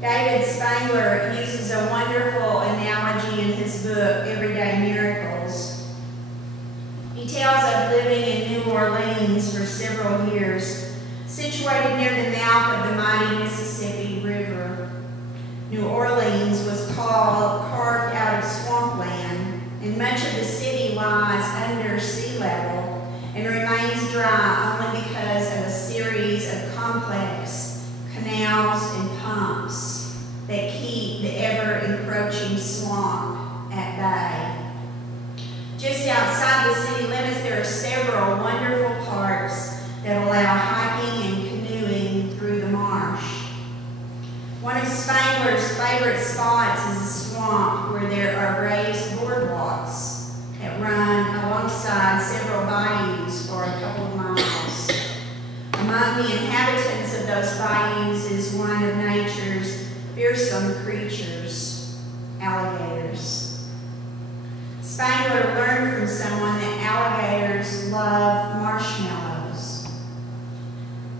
David Spangler uses a wonderful analogy in his book, Everyday Miracles. He tells of living in New Orleans for several years, situated near the mouth of the mighty Mississippi River. New Orleans was carved out of swampland, and much of the city lies under sea level and remains dry only because of a series of complex canals and pumps that keep the ever-encroaching swamp at bay. Just outside the city limits, there are several wonderful parks that allow hiking and canoeing through the marsh. One of Spangler's favorite spots is a swamp where there are raised boardwalks that run alongside several bayous for a couple of miles. Among the inhabitants of those bayous is one of nature's fearsome creatures, alligators. Spangler learned from someone that alligators love marshmallows.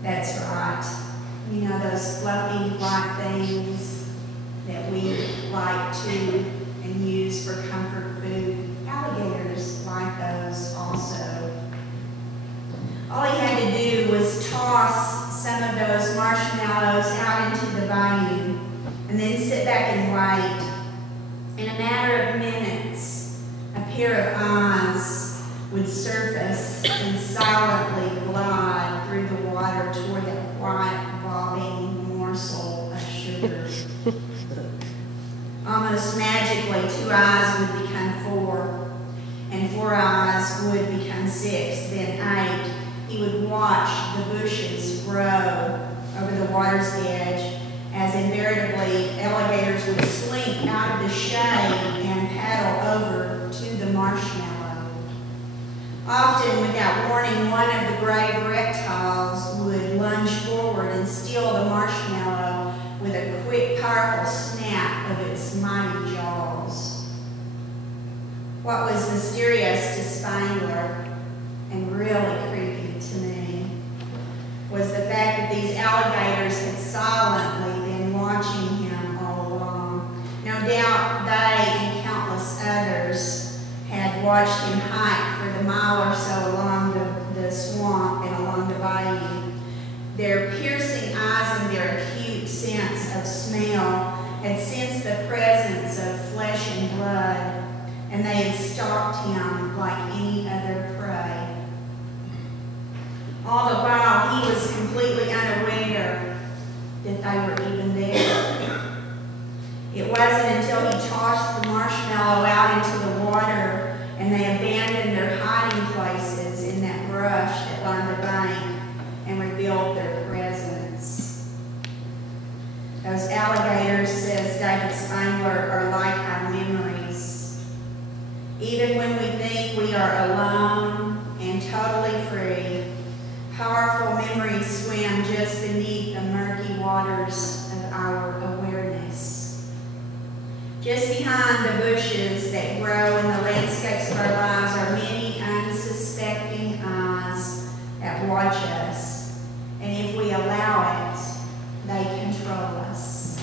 That's right. You know, those fluffy white things that we like to and use for comfort food. Alligators like those also. All he had to do was toss some of those marshmallows out into the bayou and then sit back and wait. In a matter of minutes, a pair of eyes would surface and silently glide through the water toward that white, bobbing morsel of sugar. Almost magically, 2 eyes would become 4, and 4 eyes would become 6, then 8. He would watch the bushes grow over the water's edge as invariably alligators would slink out of the shade and paddle over to the marshmallow. Often, without warning, one of the brave reptiles would lunge forward and steal the marshmallow with a quick, powerful snap of its mighty jaws. What was mysterious to Spangler and really creepy to me was the fact that these alligators had silently been watching him all along. No doubt they and countless others had watched him hike for the mile or so along the swamp and along the bayou. Their piercing eyes and their acute sense of smell had sensed the presence of flesh and blood, and they had stalked him like any other prey. All the while, he was completely unaware that they were even there. It wasn't until he tossed the marshmallow out into the water and they abandoned their hiding places in that brush that lined the bank and revealed their presence. Those alligators, says David Spangler, are like our memories. Even when we think we are alone and totally free, powerful memories swim just beneath the murky waters of our awareness. Just behind the bushes that grow in the landscapes of our lives are many unsuspecting eyes that watch us, and if we allow it, they control us.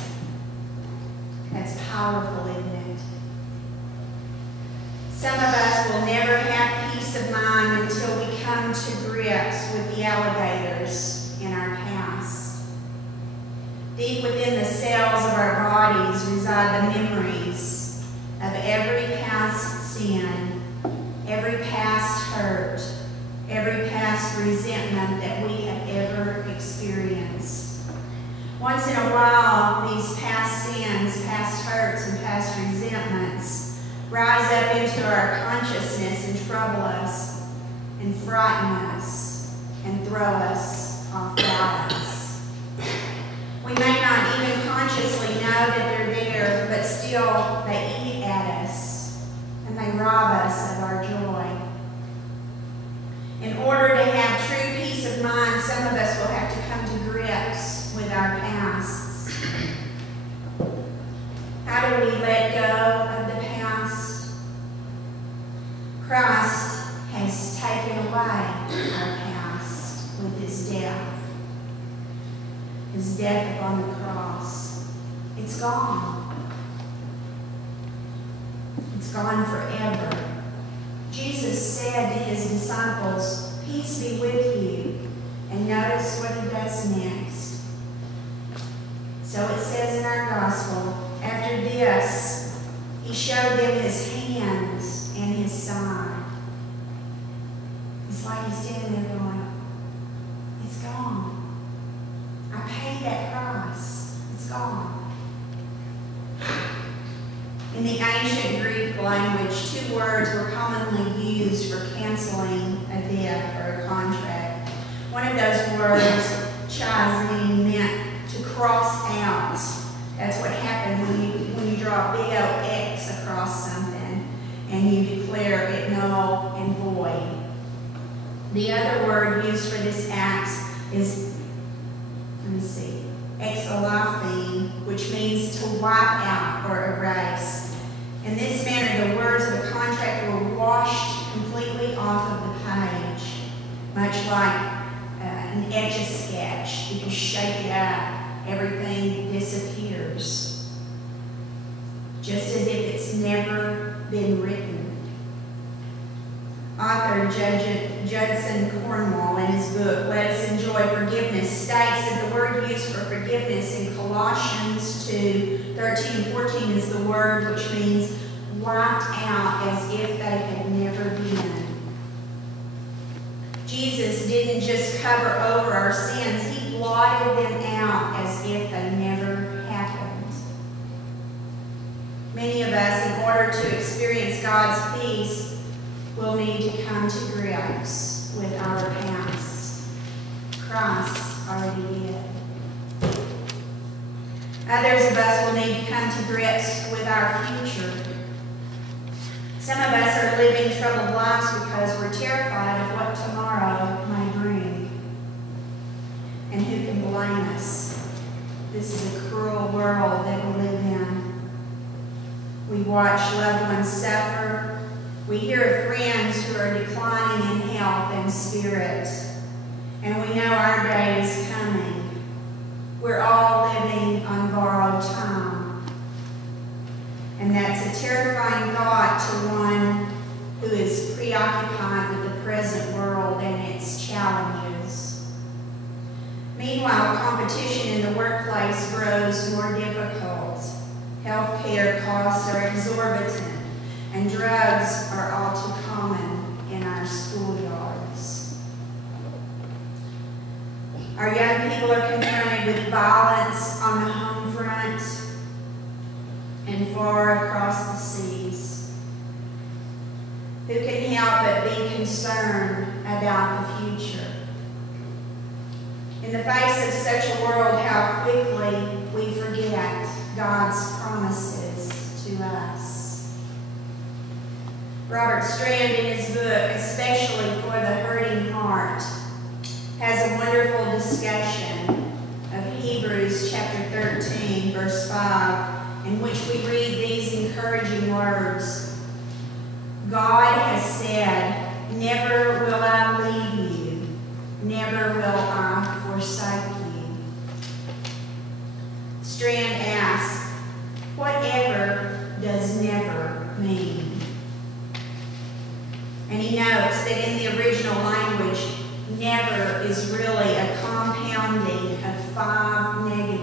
That's powerful, isn't it? Some of us will never have peace of mind until we come to grips with the alligators in our past. Deep within the cells of our bodies reside the memories of every past sin, every past hurt, every past resentment that we have ever experienced. Once in a while, these past sins, past hurts, and past resentments rise up into our consciousness and trouble us and frighten us and throw us off balance. We may not even consciously know that they're there, but still they eat at us and they rob us of our joy. In order to have true peace of mind, some of us will have to come to grips with our pasts. How do we let go of the past? Christ has taken away our past with his death upon the cross. It's gone. It's gone forever. Jesus said to his disciples, "Peace be with you." And notice what he does next. So it says in our gospel, after this, he showed them his hands and his side. It's like he's standing there going, it's gone. I paid that price. It's gone. In the ancient Greek language, two words were commonly used for canceling a debt or a contract. One of those words, chazim, meant to cross out. That's what happened when you draw a big old X across something and you declare it null and void. The other word used for this act is, exolaphine, which means to wipe out or erase. In this manner, the words of the contract were washed completely off of the page, much like an Etch-a-Sketch. If you shake it up, everything disappears, just as if it's never been written. Author Judson Cornwall, in his book, Let Us Enjoy Forgiveness, states that the word used for forgiveness in Colossians 2:13 and 14 is the word which means wiped out as if they had never been. Jesus didn't just cover over our sins, he blotted them out as if they never happened. Many of us, in order to experience God's peace, will need to come to grips with our past. Christ already did. Others of us will need to come to grips with our future. Some of us are living troubled lives because we're terrified of what tomorrow may bring. And who can blame us? This is a cruel world that we live in. We watch loved ones suffer. We hear of friends who are declining in health and spirit. And we know our day is coming. We're all living on borrowed time. And that's a terrifying thought to one who is preoccupied with the present world and its challenges. Meanwhile, competition in the workplace grows more difficult. Healthcare costs are exorbitant, and drugs are all too common in our schoolyards. Our young people are confronted with violence on the home front and far across the seas. Who can help but be concerned about the future? In the face of such a world, how quickly we forget God's promises to us. Robert Strand, in his book, Especially for the Hurting Heart, has a wonderful discussion of Hebrews chapter 13, verse 5, in which we read these encouraging words. God has said, "Never will I leave you, never will I forsake you." Strand asks, whatever does never mean? And he notes that in the original language, never is really a compounding of 5 negative